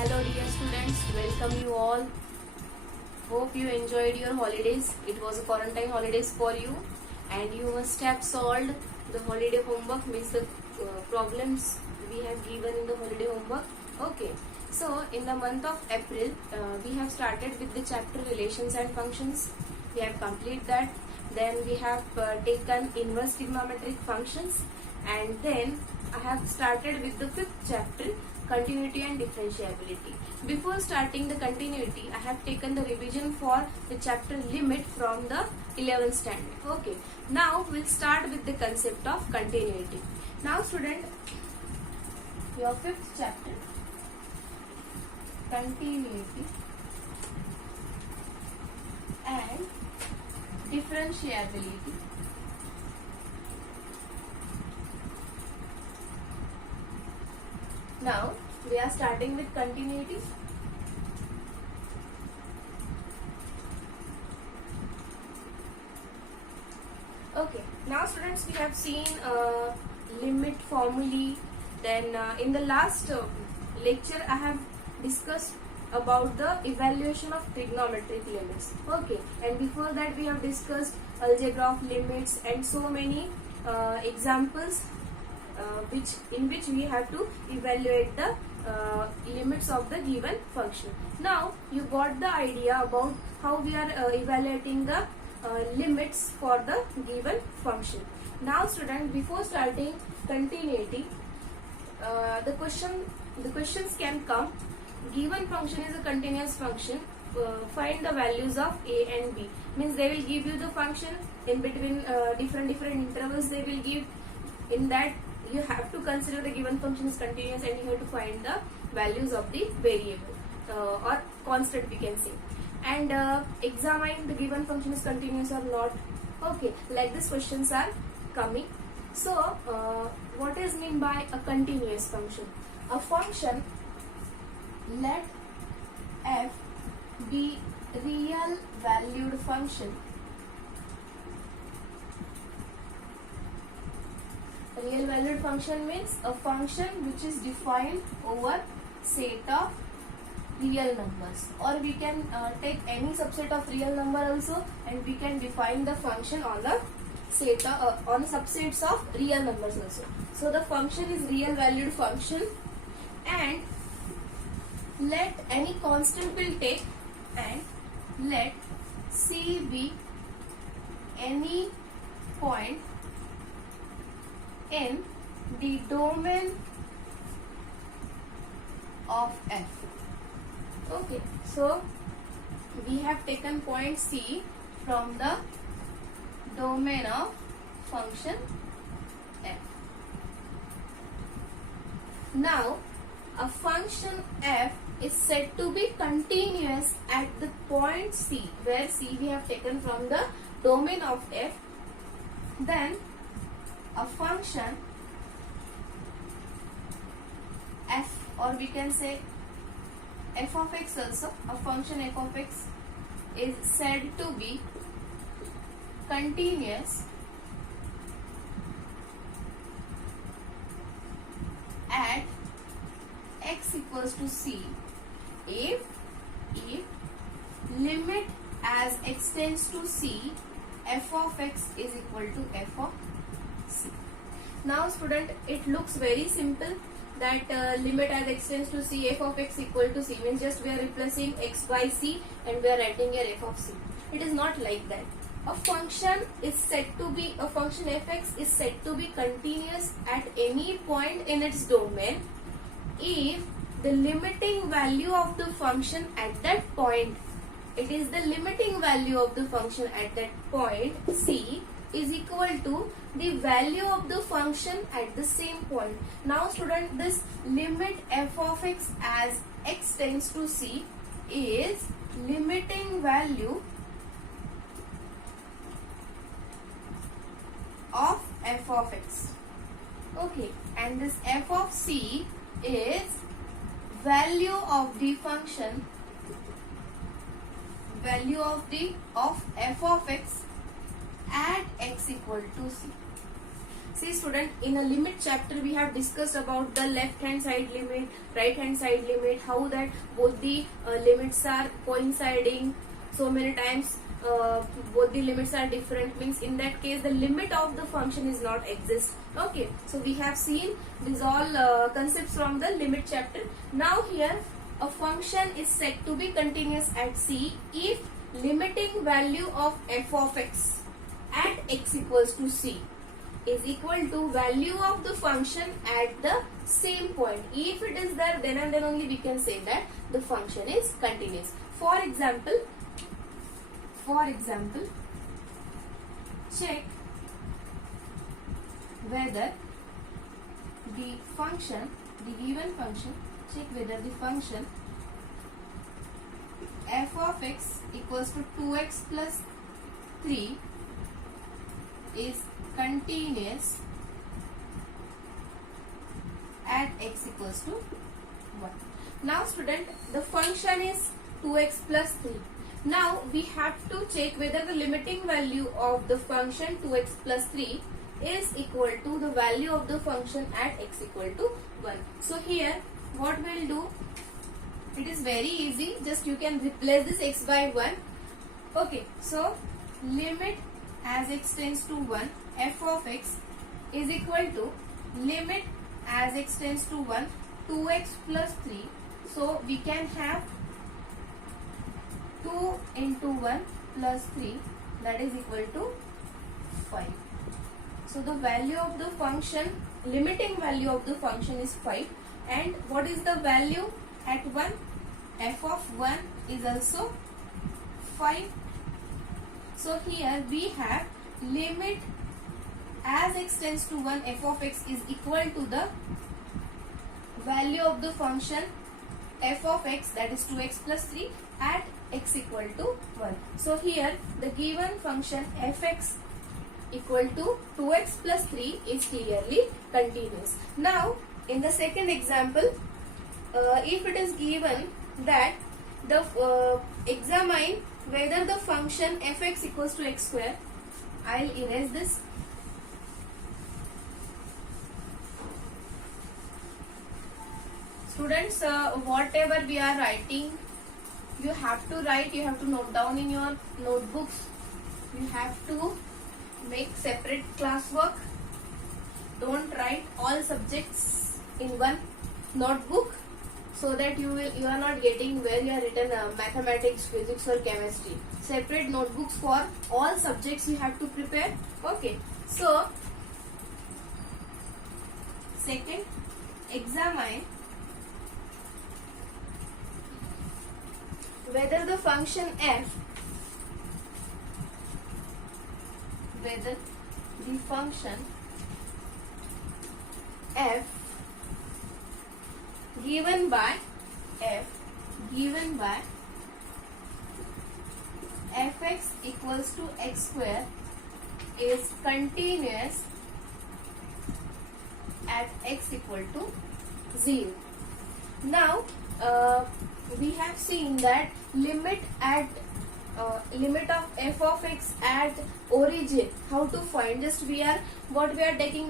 Hello dear students, welcome you all. Hope you enjoyed your holidays. It was a quarantine holidays for you and you must have solved the holiday homework, means the problems we have given in the holiday homework. Okay, so in the month of April, we have started with the chapter relations and functions. We have completed that. Then we have taken inverse trigonometric functions, and then I have started with the fifth chapter, continuity and differentiability. Before starting the continuity, I have taken the revision for the chapter limit from the 11th standard. Okay, now we'll start with the concept of continuity. Now student, your fifth chapter, continuity and differentiability. Now we are starting with continuity. Okay, now students, we have seen limit formulae. Then in the last lecture I have discussed about the evaluation of trigonometric limits. Okay, and before that we have discussed algebra of limits and so many examples in which we have to evaluate the limits of the given function. Now you got the idea about how we are evaluating the limits for the given function. Now student, before starting continuity, the questions can come. Given function is a continuous function. Find the values of a and b. Means they will give you the function in between different intervals. They will give. In that you have to consider the given function is continuous and you have to find the values of the variable or constant, we can say, and examine the given function is continuous or not. Okay, like these questions are coming. So what is meant by a continuous function? A function, let f be real valued function. Real valued function means a function which is defined over set of real numbers, or we can take any subset of real number also, and we can define the function on the set on subsets of real numbers also. So the function is real valued function, and let any constant will take, and let C be any point in the domain of f. Okay, so we have taken point C from the domain of function f. Now a function f is said to be continuous at the point C, where C we have taken from the domain of f. Then a function f, or we can say f of x also, a function f of x is said to be continuous at x equals to c if limit as x tends to c, f of x is equal to f of c. Now student, it looks very simple that limit as x tends to c, f of x equal to c means just we are replacing x by c and we are writing here f of c. It is not like that. A function is said to be, a function fx is said to be continuous at any point in its domain if the limiting value of the function at that point, it is the limiting value of the function at that point c, is equal to the value of the function at the same point. Now student, this limit f of x as x tends to c is limiting value of f of x. Okay, and this f of c is value of the function, value of f of x at x equal to c. See student, in a limit chapter we have discussed about the left hand side limit, right hand side limit, how that both the limits are coinciding so many times, both the limits are different, means in that case the limit of the function is not exist. Okay, so we have seen these all concepts from the limit chapter. Now here a function is said to be continuous at C if limiting value of f of x at x equals to C is equal to value of the function at the same point. If it is there, then and then only we can say that the function is continuous. For example, check whether the function, the given function, check whether the function f of x equals to 2x plus 3 is continuous at x equals to 1. Now student, the function is 2x plus 3. Now we have to check whether the limiting value of the function 2x plus 3 is equal to the value of the function at x equal to 1. So here what we'll do, it is very easy, just you can replace this x by 1. Okay, so limit as x tends to 1 f of x is equal to limit as x tends to 1 2x plus 3. So we can have 2 into 1 plus 3, that is equal to 5. So the value of the function, limiting value of the function is 5. And what is the value at 1? F of 1 is also 5. So here we have limit as x tends to 1 f of x is equal to the value of the function f of x, that is 2x plus 3 at x equal to 1. So here the given function fx equal to 2x plus 3 is clearly continuous. Now in the second example, if it is given that the examine whether the function fx equals to x square, I'll erase this. Students, whatever we are writing, you have to write, you have to note down in your notebooks. You have to make separate classwork. Don't write all subjects in one notebook, so that you are not getting where you are written mathematics, physics or chemistry. Separate notebooks for all subjects you have to prepare. Okay, so second, examine whether the function f, whether the function f given by fx equals to x square is continuous at x equal to 0. Now we have seen that limit of f of x at origin, how to find, just we are taking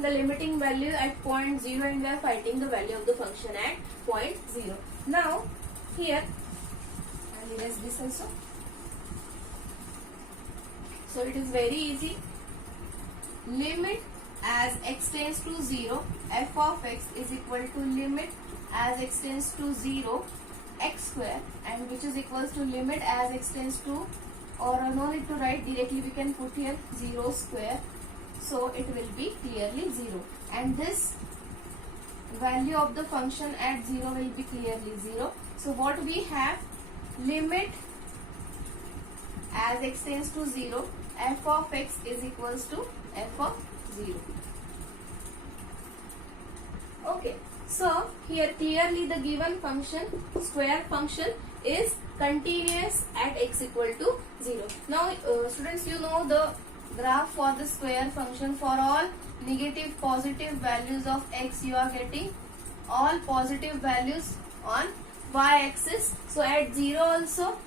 the limiting value at point 0 and we are finding the value of the function at point 0. Now here I'll erase this also. So it is very easy. Limit as x tends to 0 f of x is equal to limit as x tends to 0 x square, and which is equals to limit as x tends to, or no need to write, directly we can put here 0 square, so it will be clearly 0, and this value of the function at 0 will be clearly 0. So what we have, limit as x tends to 0 f of x is equals to f of 0. Okay, so here clearly the given function, square function, is continuous at x equal to 0. Now students, you know the graph for the square function. For all negative positive values of x, you are getting all positive values on y-axis. So at 0 also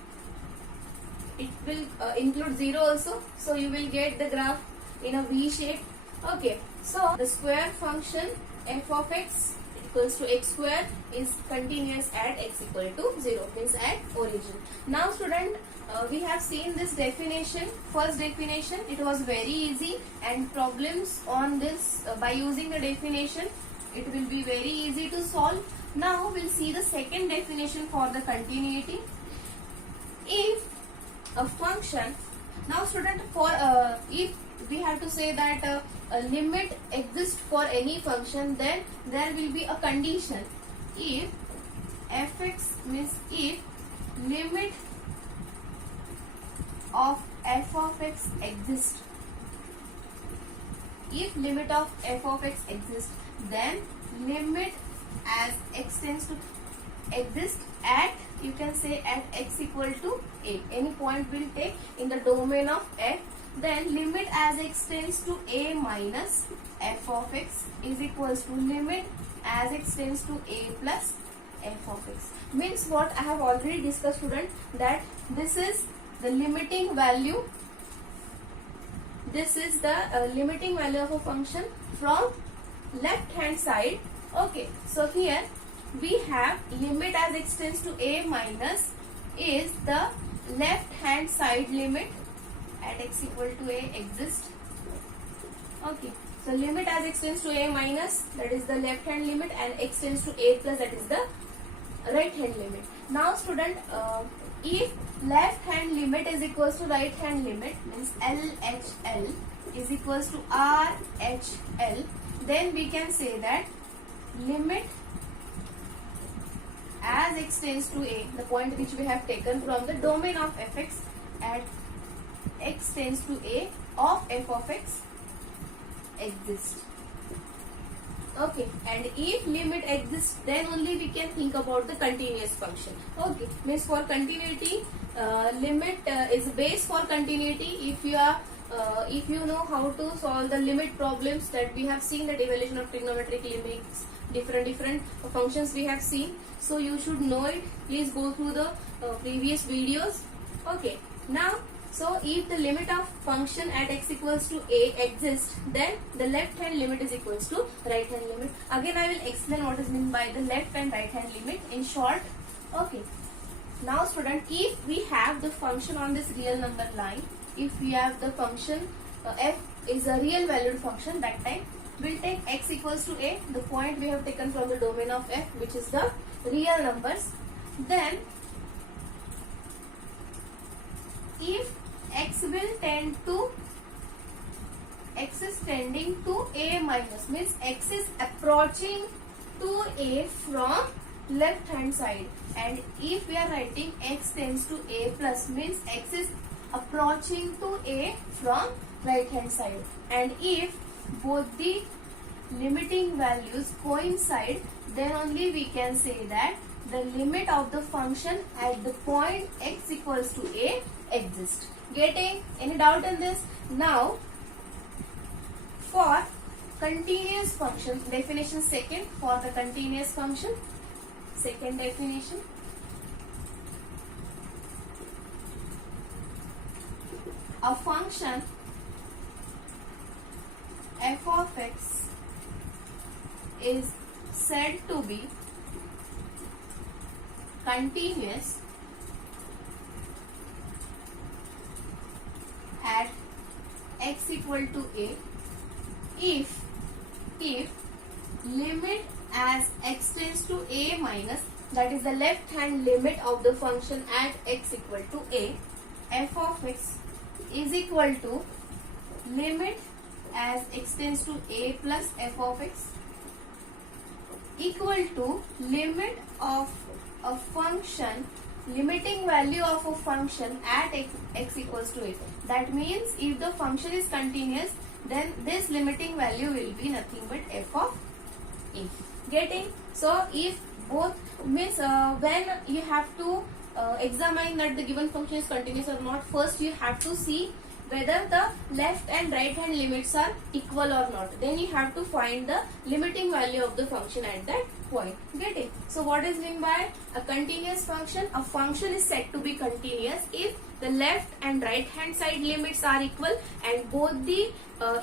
it will include 0 also, so you will get the graph in a V shape. Okay, so the square function f of x equals to x square is continuous at x equal to 0, means at origin. Now student, we have seen this definition, first definition. It was very easy, and problems on this by using the definition, it will be very easy to solve. Now we'll see the second definition for the continuity. If a function, now student, for if we have to say that a limit exists for any function, then there will be a condition. If fx means if limit of f of x exists, if limit of f of x exists, then limit as x tends to exist at, you can say at x equal to a, any point will take in the domain of f, then limit as x tends to a minus f of x is equals to limit as x tends to a plus f of x. Means what I have already discussed student, that this is the limiting value, this is the limiting value of a function from left hand side. Okay, so here we have limit as x tends to a minus is the left hand side limit at x equal to a exists. Okay, so limit as x tends to a minus, that is the left hand limit, and x tends to a plus, that is the right hand limit. Now student, if left hand limit is equals to right hand limit, means LHL is equals to RHL, then we can say that limit as x tends to a, the point which we have taken from the domain of fx at x tends to a of f of x exists. Okay, and if limit exists, then only we can think about the continuous function. Okay, means for continuity, limit is base for continuity. If you are if you know how to solve the limit problems that we have seen, that evaluation of trigonometric limits, different functions we have seen, so you should know it. Please go through the previous videos. Okay, now, so if the limit of function at x equals to a exists, then the left hand limit is equals to right hand limit. Again I will explain what is meant by the left and right hand limit in short. Okay, now student, if we have the function on this real number line, if we have the function f is a real valued function, that time we'll take x equals to a, the point we have taken from the domain of f, which is the real numbers. Then if x will tend to, x is tending to a minus, means x is approaching to a from left hand side, and if we are writing x tends to a plus, means x is approaching to a from right hand side, and if both the limiting values coincide, then only we can say that the limit of the function at the point x equals to a exists. Getting any doubt in this? Now for continuous function, definition second for the continuous function, second definition. A function f of x is said to be continuous at x equal to a if limit as x tends to a minus, that is the left hand limit of the function at x equal to a, f of x is equal to limit as x tends to a plus f of x equal to limit of a function, limiting value of a function at x equals to a. That means if the function is continuous, then this limiting value will be nothing but f of a. Getting? So if both, means when you have to examine that the given function is continuous or not, first you have to see whether the left and right hand limits are equal or not. Then you have to find the limiting value of the function at that point. Getting? So what is meant by a continuous function? A function is said to be continuous if the left and right hand side limits are equal and both the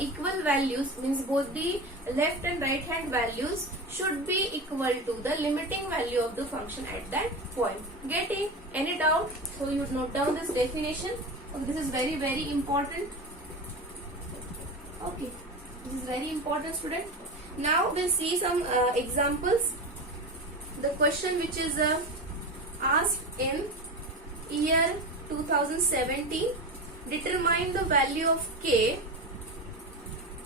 equal values, means both the left and right hand values should be equal to the limiting value of the function at that point. Getting? Any doubt? So you note down this definition. Okay, this is very, very important. Okay, this is very important, student. Now we'll see some examples. The question which is asked in year 2017, determine the value of k.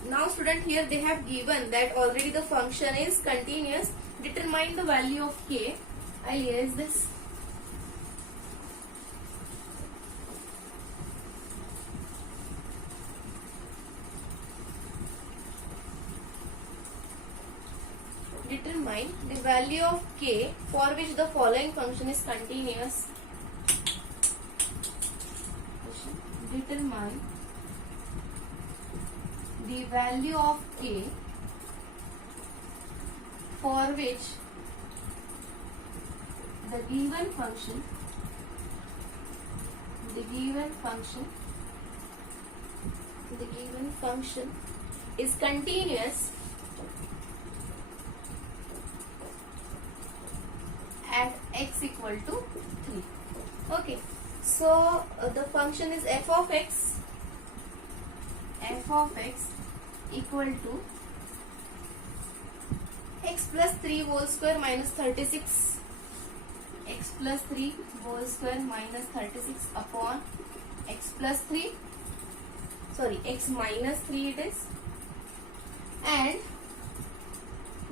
Now student, here they have given that already the function is continuous. Determine the value of k. I'll erase this. Determine the value of k for which the following function is continuous. Determine the value of k for which the given function is continuous at x equal to 3. Okay, so the function is f of x equal to x plus 3 whole square minus 36, x plus 3 whole square minus 36 upon x plus 3, sorry, x minus 3 it is, and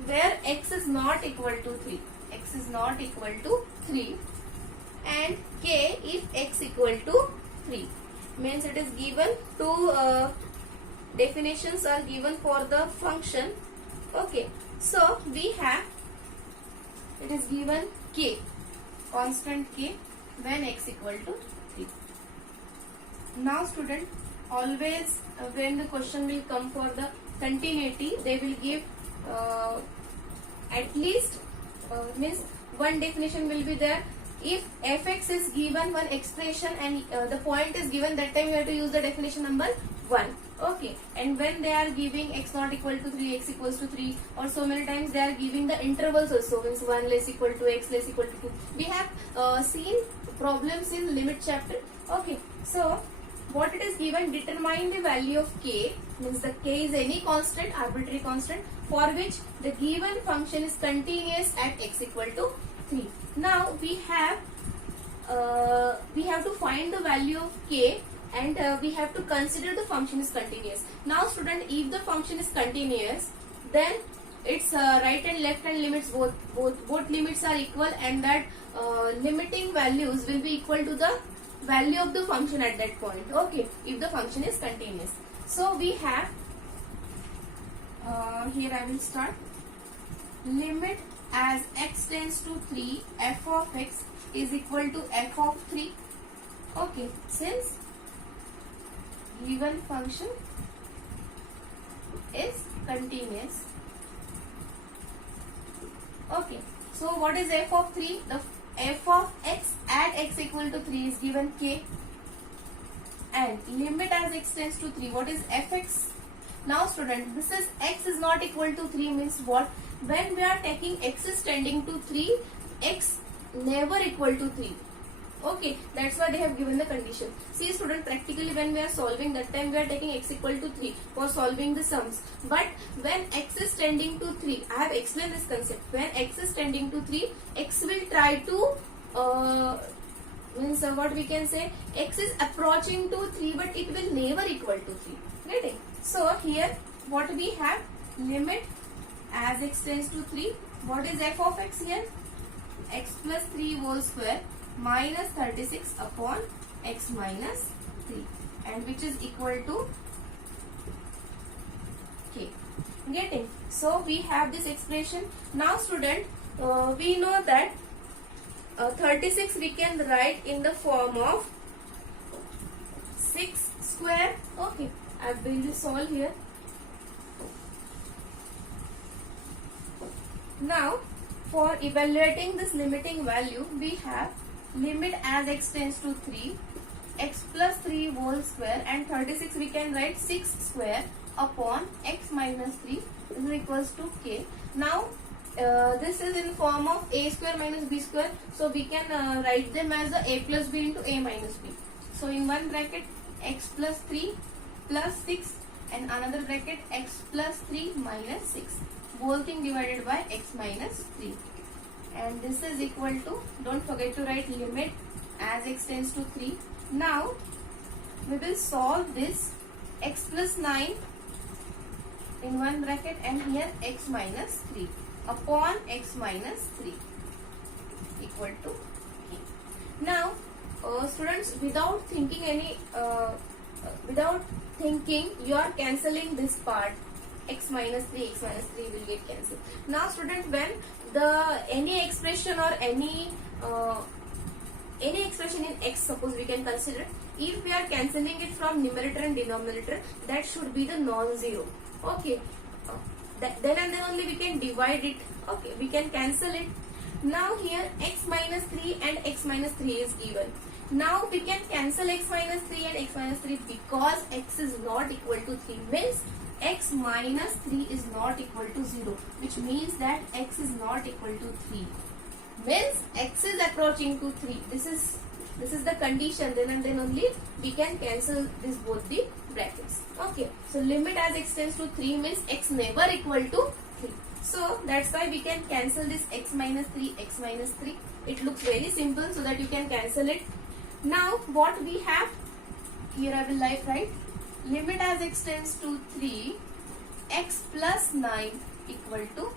where x is not equal to 3, x is not equal to 3 and k if x equal to 3, means it is given two definitions are given for the function. Okay, so we have, it is given k, constant k when x equal to 3. Now student, always when the question will come for the continuity, they will give at least means one definition will be there. If fx is given one expression and the point is given, that time you have to use the definition number 1. Okay, and when they are giving x not equal to 3, x equals to 3, or so many times they are giving the intervals also, means 1 less equal to x less equal to 2. We have seen problems in limit chapter. Okay, so what it is given, determine the value of k, means the k is any constant, arbitrary constant, for which the given function is continuous at x equal to 3. Now we have to find the value of k and we have to consider the function is continuous. Now student, if the function is continuous, then its right and left hand limits both limits are equal, and that limiting values will be equal to the value of the function at that point. Okay, if the function is continuous. So we have here I will start. Limit as x tends to 3, f of x is equal to f of 3. Okay, since given function is continuous. Okay, so what is f of 3? The f of x at x equal to 3 is given k, and limit as x tends to 3, what is fx? Now student, this is x is not equal to 3 means what? When we are taking x is tending to 3, x never equal to 3. Okay, that's why they have given the condition. See student, practically when we are solving, that time we are taking x equal to 3 for solving the sums. But when x is tending to 3, I have explained this concept. When x is tending to 3, x will try to means what we can say, x is approaching to 3 but it will never equal to 3. Getting? So here what we have, limit as x tends to 3, what is f of x here? X plus 3 whole square minus 36 upon x minus 3, and which is equal to k. Getting? So we have this expression. Now student, we know that 36 we can write in the form of 6 square. Okay, I will solve here. Now for evaluating this limiting value, we have limit as x tends to 3, x plus 3 whole square, and 36 we can write 6 square upon x minus 3 is equals to k. Now this is in form of a square minus b square, so we can write them as a plus b into a minus b. So in one bracket x plus 3 plus 6 and another bracket x plus 3 minus 6, whole thing divided by x minus 3, and this is equal to, don't forget to write limit as x tends to 3. Now we will solve this x plus 9 in one bracket and here x minus 3 upon x minus 3 equal to k. Now students, without thinking you are cancelling this part, x minus 3 will get cancelled. Now student, when any expression or any expression in x, suppose we can consider, if we are cancelling it from numerator and denominator, that should be the non-zero. Okay, then and then only we can divide it. Okay, we can cancel it. Now here x minus 3 and x minus 3 is given. Now we can cancel x minus 3 and x minus 3 because x is not equal to 3, means x minus 3 is not equal to 0, which means that x is not equal to 3, means x is approaching to 3. This is the condition. Then and then only we can cancel this both the brackets. Okay, so limit as x tends to 3 means x never equal to 3. So that's why we can cancel this x minus 3, x minus 3. It looks very simple, so that you can cancel it. Now what we have here, I will write limit as x tends to 3, x plus 9 equal to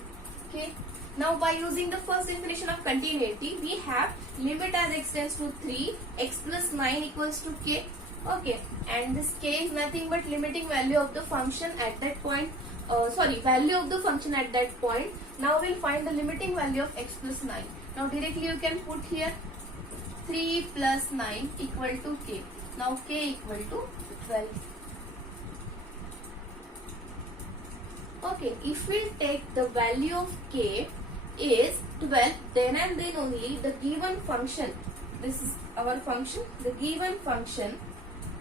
k. Now by using the first definition of continuity, we have limit as x tends to 3, x plus 9 equals to k. Okay, and this k is nothing but limiting value of the function at that point. Value of the function at that point. Now we'll find the limiting value of x plus 9. Now directly you can put here 3 plus 9 equal to k. Now k equal to 12. Okay, if we take the value of k is 12, then and then only the given function, this is our function, the given function,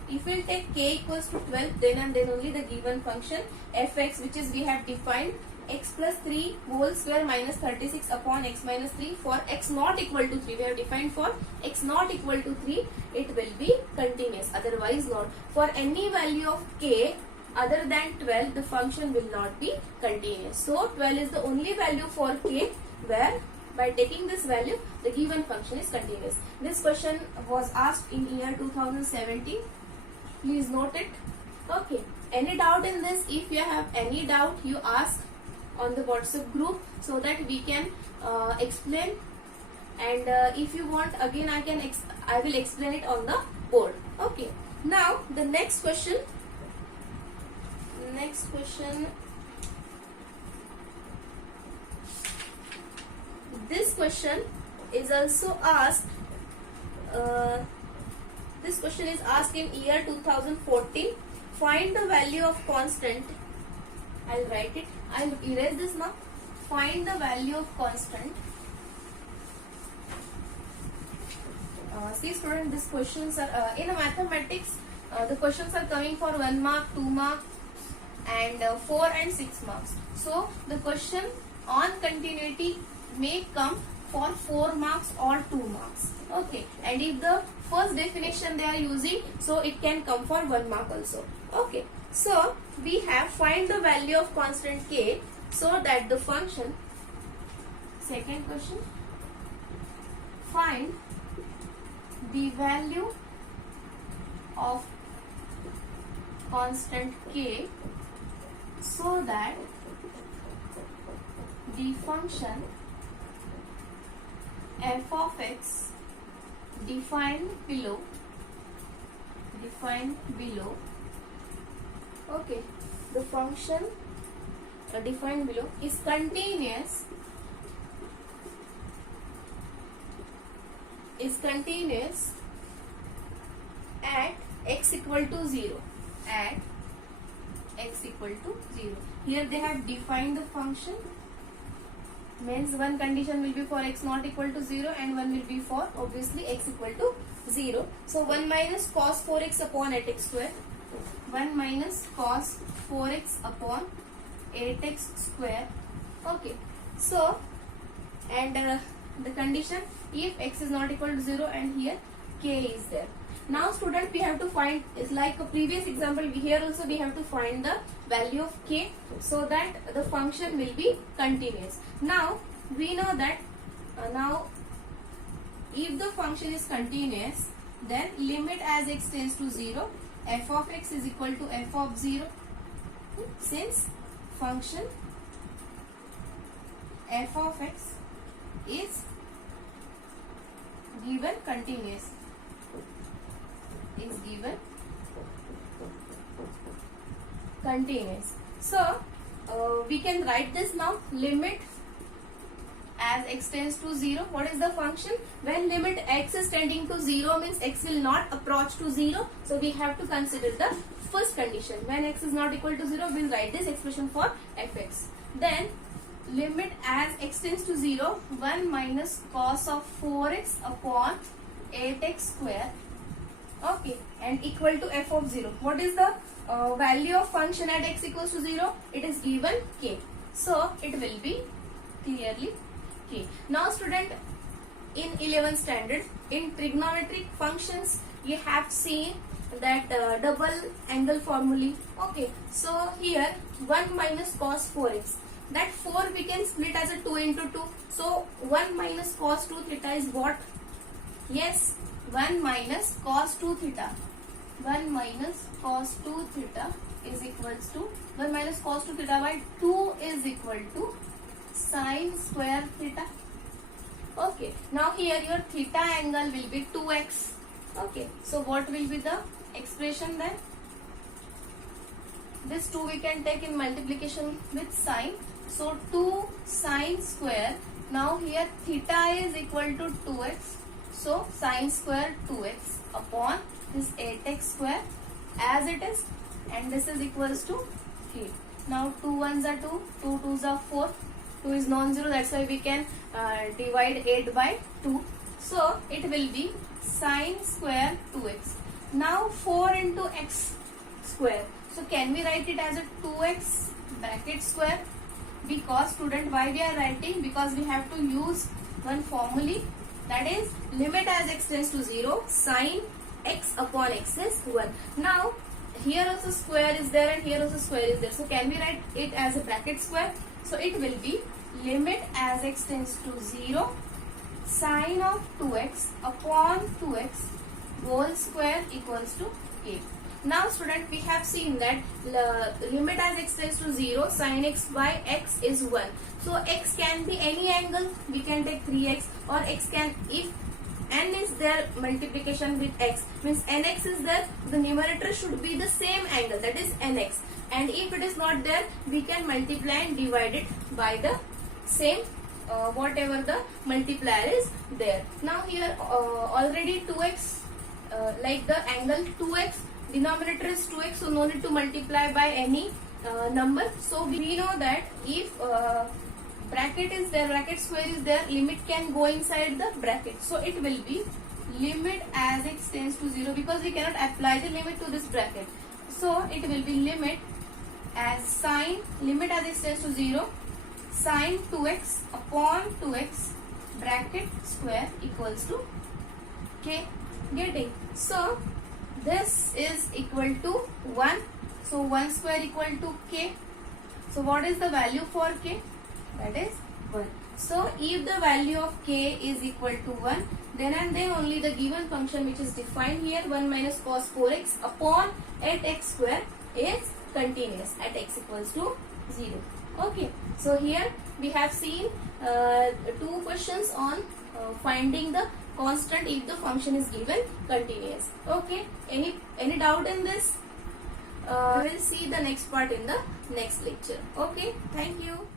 if we take k equals to 12, then and then only the given function fx, which is we have defined x plus 3 whole square minus 36 upon x minus 3, for x not equal to 3, we have defined for x not equal to 3, it will be continuous, otherwise not. For any value of k other than 12, the function will not be continuous. So 12 is the only value for k where by taking this value the given function is continuous. This question was asked in year 2017. Please note it. Okay, any doubt in this? If you have any doubt, you ask on the WhatsApp group so that we can explain, and if you want, again I will explain it on the board. Okay, now the next question. This question is also asked. This question is asked in year 2014. Find the value of constant. I'll write it. I'll erase this now. Find the value of constant. See student, these questions are in mathematics. The questions are coming for 1 mark, 2 mark, and 4 and 6 marks. So the question on continuity may come for 4 marks or 2 marks. Okay, and if the first definition they are using, so it can come for 1 mark also. Okay, so we have find the value of constant k so that the function, second question, find the value of constant k so that the function f of x defined below, okay, the function defined below is continuous at x equal to 0, at x equal to 0. Here they have defined the function means one condition will be for x not equal to 0 and one will be for obviously x equal to 0. So 1 minus cos 4x upon 8x square. 1 minus cos 4x upon 8x square. Okay. So and the condition if x is not equal to 0 and here k is there. Now student, we have to find, it's like a previous example, here also we have to find the value of k so that the function will be continuous. Now we know that now if the function is continuous, then limit as x tends to 0, f of x is equal to f of 0. Since function f of x is given continuous, is given continuous. So we can write this now, limit as x tends to 0. What is the function? When limit x is tending to 0 means x will not approach to 0. So we have to consider the first condition. When x is not equal to 0, we will write this expression for fx. Then limit as x tends to 0, 1 minus cos of 4x upon 8x square. Okay, and equal to f of 0. What is the value of function at x equals to 0? It is given k. So it will be clearly k. Now student, in 11th standard, in trigonometric functions, you have seen that double angle formulae. Okay, so here 1 minus cos 4x. That 4 we can split as a 2 into 2. So 1 minus cos 2 theta is what? Yes, 1 minus cos 2 theta. 1 minus cos 2 theta is equals to 1 minus cos 2 theta by 2 is equal to sine square theta. Okay, now here your theta angle will be 2x. Okay, so what will be the expression then? This 2 we can take in multiplication with sine. So 2 sine square. Now here theta is equal to 2x. So sine square 2x upon this 8x square as it is, and this is equals to 8. Now 2 1s are 2, 2 2s are 4. 2 is non-zero, that's why we can divide 8 by 2. So it will be sine square 2x. Now 4 into x square. So can we write it as a 2x bracket square? Because student, why we are writing? Because we have to use one formula, that is limit as x tends to 0, sine x upon x is 1. Now here also square is there and here also square is there. So can we write it as a bracket square? So it will be limit as x tends to 0, sine of 2x upon 2x whole square equals to 8. Now student, we have seen that limit as x tends to 0, sine x by x is 1. So x can be any angle, we can take 3x, or x can, if n is there, multiplication with x means nx is there, the numerator should be the same angle, that is nx. And if it is not there, we can multiply and divide it by the same whatever the multiplier is there. Now here already 2x, like the angle 2x, denominator is 2x, so no need to multiply by any number. So we know that if bracket is there, bracket square is there, limit can go inside the bracket. So it will be limit as x tends to 0, because we cannot apply the limit to this bracket. So it will be limit as sine, limit as x tends to 0, sine 2x upon 2x bracket square equals to k. Getting? So this is equal to 1. So 1 square equal to k. So what is the value for k? That is 1. So if the value of k is equal to 1, then and then only the given function which is defined here, 1 minus cos 4x upon 8x square, is continuous at x equals to 0. Okay. So here we have seen 2 questions on finding the constant if the function is given continuous. Okay. Any doubt in this? We will see the next part in the next lecture. Okay. Thank you.